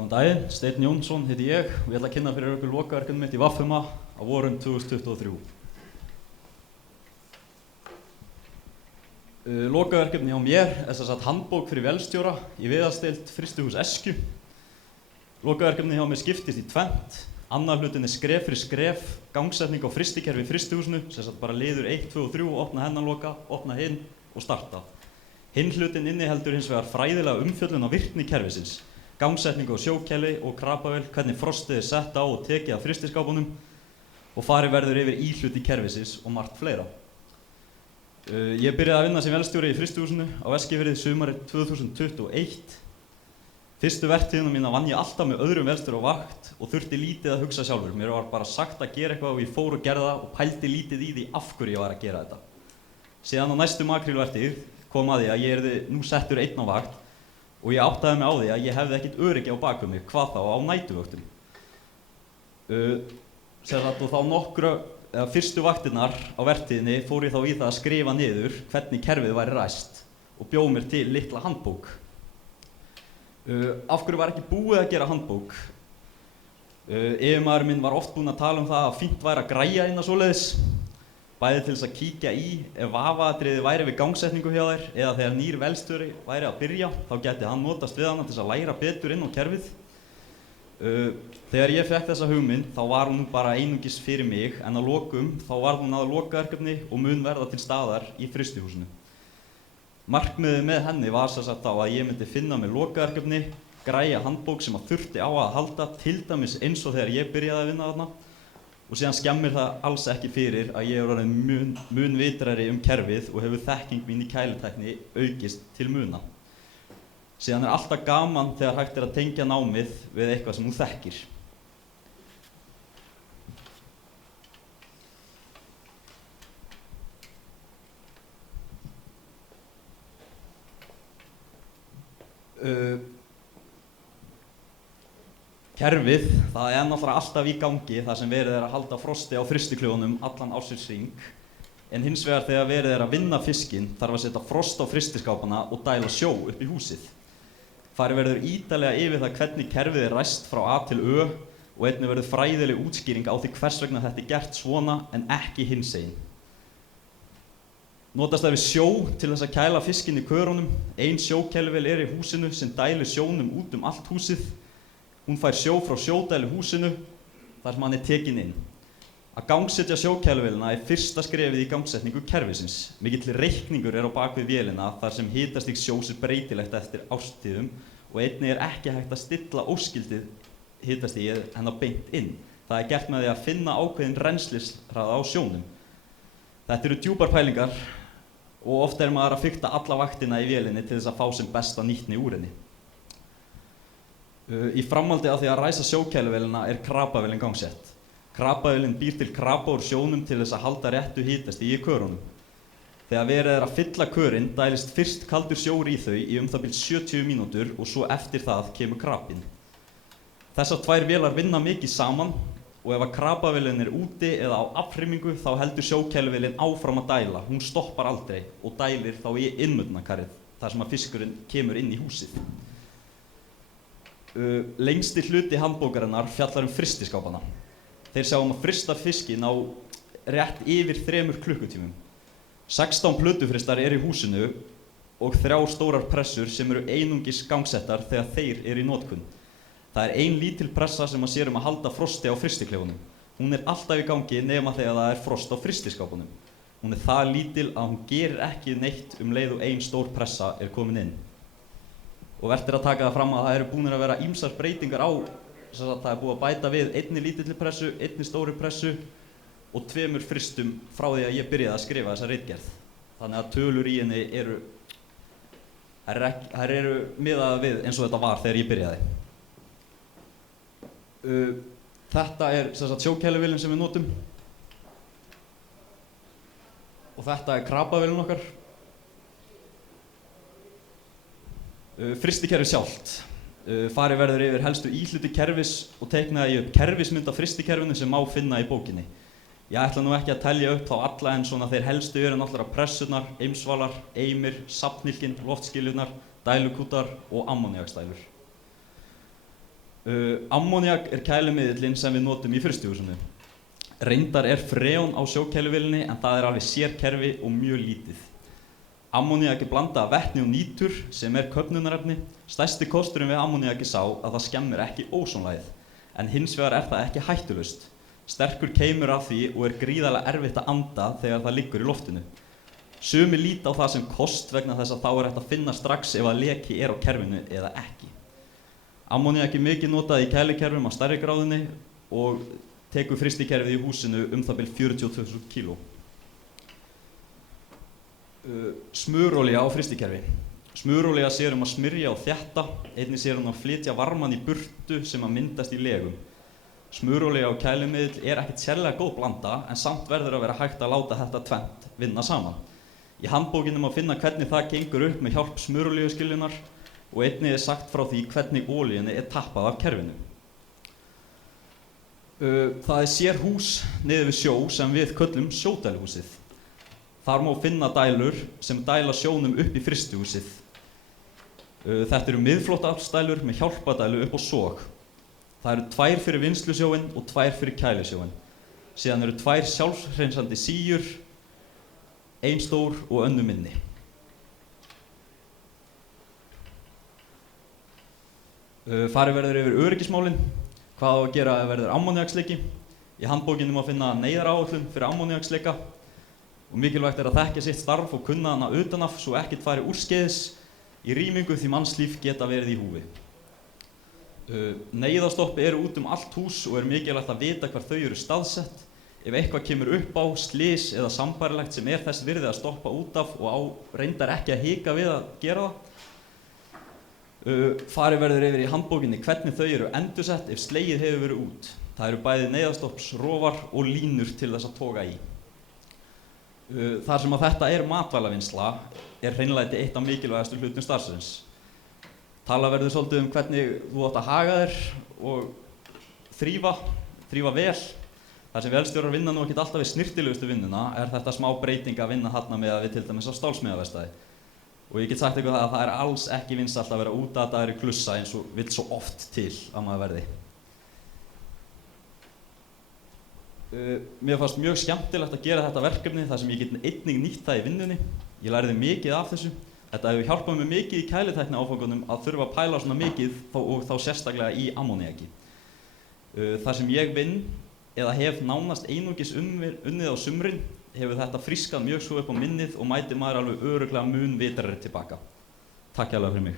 Góðan daginn, Steinn Jónsson heiti ég og ég ætla að kynna fyrir ykkur lokaverkefnið mitt í VFMA á vorum 2023. Lokaverkefni hjá mér er sem sagt handbók fyrir vélstjóra í Viðarsdeild Frystihús Eskju. Lokaverkefni hjá mér skiptist í tvennt. Annar hlutin er skref fyrir skref, gangsetning á frystikerfi í frystihúsinu, sem sagt bara liður 1, 2 og 3, opna hennan loka, opna hinn og starta. Hinn hlutin inniheldur hins vegar fræðilega umfjöllun á virkni kerfisins, gangsetningu á sjókeli og krapavél, hvernig frostið er sett á og tekið af frystiskápunum og farið verður yfir íhluti kerfisins og margt fleira. Ég byrjaði að vinna sem vélstjóri í frystihúsinu á Eskifirði sumarið 2021. Fyrstu vertíðina mína vann ég alltaf með öðrum vélstjóra á vakt og þurfti lítið að hugsa sjálfur. Mér var bara sagt að gera eitthvað og ég fór og gerði það og pældi lítið í því af hverju ég var að gera þetta. Síðan á næstu makrílvertíð kom að því að ég yrði nú settur einn á vakt og ég áttaði mig á því að ég hefði ekkert öryggi á bak við mig, hvað þá á nætuvöktum. Og þá fyrstu vaktirnar á vertíðinni fór ég þá í það að skrifa niður hvernig kerfið væri ræst og bjó mér til litla handbók. Af hverju var ekki búið að gera handbók? Yfirmaður minn var oft búinn að tala um það að fínt væri að græja inn á svoleiðis, bæði til þess að kíkja í ef vafaatriði væri við gangsetningu hjá þér eða þegar nýr vélstjóri væri að byrja, þá gæti hann notast við hana til þess að læra betur inn á kerfið. Þegar ég fékk þessa hugmynd þá var hún bara einungis fyrir mig, en að lokum þá var hún að lokaverkefni og mun verða til staðar í frystihúsinu. Markmiðið með henni var sem sagt þá að ég myndi finna mér lokaverkefni, græja handbók sem að þurfti á að halda, til dæmis eins og þegar ég byrjaði að vinna þarna, og síðan skemmir það alls ekki fyrir að ég er orðinn mun vitrari kerfið og hefur þekking mín í kælitækni aukist til muna. Síðan er alltaf gaman þegar hægt er að tengja námið við eitthvað sem þú þekkir. Kerfið, það er náttúrulega alltaf í gangi þar sem verið er að halda frosti á frystiklefunum allan ársins hring, en hins vegar þegar verið er að vinna fiskinn þarf að setja frost á frystiskápana og dæla sjó upp í húsið. Farið verður ítarlega yfir það hvernig kerfið er ræst frá A til Ö og einnig verður fræðileg útskýring á því hvers vegna þetta er gert svona en ekki hinsegin. Notast það við sjó til þess að kæla fiskinn í körunum. Ein sjókæluvél er í húsinu sem dælir sjónum út allt húsið. Hún fær sjó frá sjódælu húsinu þar sem hann er tekinn inn. Að gangsetja sjókæluvélina er fyrsta skrefið í gangsetningu kerfisins. Mikill reikningur er á bak við vélina þar sem hitastig sjós er breytilegt eftir árstíðum og einnig er ekki hægt að stilla óskildið hitastigið hennar beint inn. Það er gert með því að finna ákveðin rennslishrada á sjónum. Þetta eru djúpar pælingar og oft er maður að fikta alla vaktina í vélinni til þess að fá sem besta nýtni úr henni. Í framhaldi af því að ræsa sjókæluvélina er krapavélin gangsett. Krapavélin býr til krapa úr sjónum til þess að halda réttu hitastigi í körunum. Þegar verið er að fylla körinn dælist fyrst kaldur sjór í þau í það bil 70 mínútur og svo eftir það kemur krapinn. Þessar tvær vélar vinna mikið saman og ef að krapavélin er úti eða á afhreymingu þá heldur sjókæluvélin áfram að dæla. Hún stoppar aldrei og dælir þá í innmundnakarið þar sem að fiskurinn kemur inn í húsið. Lengsti hluti handbókarinnar fjallar frystiskápana. Þeir sjá að frysta fiskinn á rétt yfir 3 klukkutímum. 16 plötufrystar eru í húsinu og 3 stórar pressur sem eru einungis gangsettar þegar þeir eru í notkun. Það er ein lítil pressa sem að sér að halda frosti á frystiklefunum. Hún er alltaf í gangi nema þegar það er frost á frystiskápunum. Hún er það lítil að hún gerir ekki neitt leið og ein stór pressa er komin inn. Og vert er að taka það fram að það eru búnir að vera ýmsar breytingar á, það er búið að bæta við einni lítilli pressu, einni stóri pressu og 2 frystum frá því að ég byrjaði að skrifa þessa ritgerð. Þannig að tölur í henni eru miðaðar við eins og þetta var þegar ég byrjaði. Þetta er sjókæluvélin sem við notum og þetta er krapavélin okkar. Frystikerfi sjálft. Farið verður yfir helstu íhluti kerfis og teiknaði ég upp kerfismynd af frystikerfinu sem má finna í bókinni. Ég ætla nú ekki að telja upp þá alla en svona þeir helstu eru náttúrulega pressurnar, eimsvalar, eimir, safnhylkin, loftskiljurnar, dælukútar og ammóníakstælur. Ammóníak kælumiðillinn sem við notum í frystihúsinu. Reyndar freon á sjókæluvélinni en það alveg sérkerfi og mjög lítið. Ammóníak blanda af vetni og nítur sem köfnunarefni. Stærsti kosturinn við ammóníaki sá að það skemmir ekki ósonlagið, en hins vegar það ekki hættulaust. Sterkur keimur af því og gríðarlega erfitt að anda þegar það liggur í loftinu. Sumir líta á það sem kost vegna þess að þá hægt að finna strax ef að leki á kerfinu eða ekki. Ammóníak mikið notað í kælikerfum á stærri gráðunni og tekur frystikerfið í húsinu það bil 42.000 kíló. Smurolía á frystikerfi. Smurolía sér að smyrja og þétta, einnig sér að flytja varmann í burtu sem að myndast í legum. Smurolía og kælumiðill ekkert sérlega góð blanda en samt verður að vera hægt að láta þetta tvennt vinna saman. Í handbókinni má finna hvernig það gengur upp með hjálp smurolíuskiljunar og einnig sagt frá því hvernig olíunni tappað af kerfinu. Það sér hús niður við sjó sem við köllum sjódæluhúsið. Þar má finna dælur sem dæla sjónum upp í frystihúsið. Þetta miðflóttaaflsdælur með hjálpadælu upp á sog. Það eru 2 fyrir vinnslusjóinn og 2 fyrir kælisjóinn. Síðan eru 2 sjálfhreinsandi síur, 1 stór og önnur minni. Farið verður yfir öryggismálin, hvað á að gera ef verður ammóníaksleki. Í handbókinni má finna neyðaráætlun fyrir ammóníaksleika og mikilvægt að þekkja sitt starf og kunna hana utanaf svo ekkert fari úrskeiðis í rýmingu því mannslíf geta verið í húfi. Neyðarstopp eru út allt hús og mikilvægt að vita hvar þau eru staðsett. Ef eitthvað kemur upp á, slys eða sambærilegt sem þess virði að stoppa út af og reyndar ekki að hika við að gera það. Farið verður yfir í handbókinni hvernig þau eru endursett ef slegið hefur verið út. Það eru bæði neyðarstoppsrofar og línur til þess að toga í. Þar sem að þetta matvælavinnsla hreinlega eitt af mikilvægastu hlutum starfsins. Tala verður svolítið hvernig þú átt að haga þér og þrífa vel. Það sem vélstjórar vinna nú ekkert alltaf við snyrtilegustu vinnuna þetta smá breyting að vinna þarna með að við til dæmis á stálsmíðaverkstæði. Og ég get sagt ykkur að það alls ekki vinsælt að vera útataður í klussa eins og vill svo oft til að maður verði. Mér fannst mjög skemmtilegt að gera þetta verkefni þar sem ég get einnig nýtt það í vinnunni. Ég lærði mikið af þessu. Þetta hefur hjálpað mér mikið í kælitækni áfangunum að þurfa að pæla svona mikið og þá sérstaklega í ammóníaki. Þar sem ég vinn eða hef nánast einungis unnið á sumrin hefur þetta frískað mjög svo upp á minnið og mætir maður alveg örugglega mun vitrari tilbaka. Takk hérlega fyrir mig.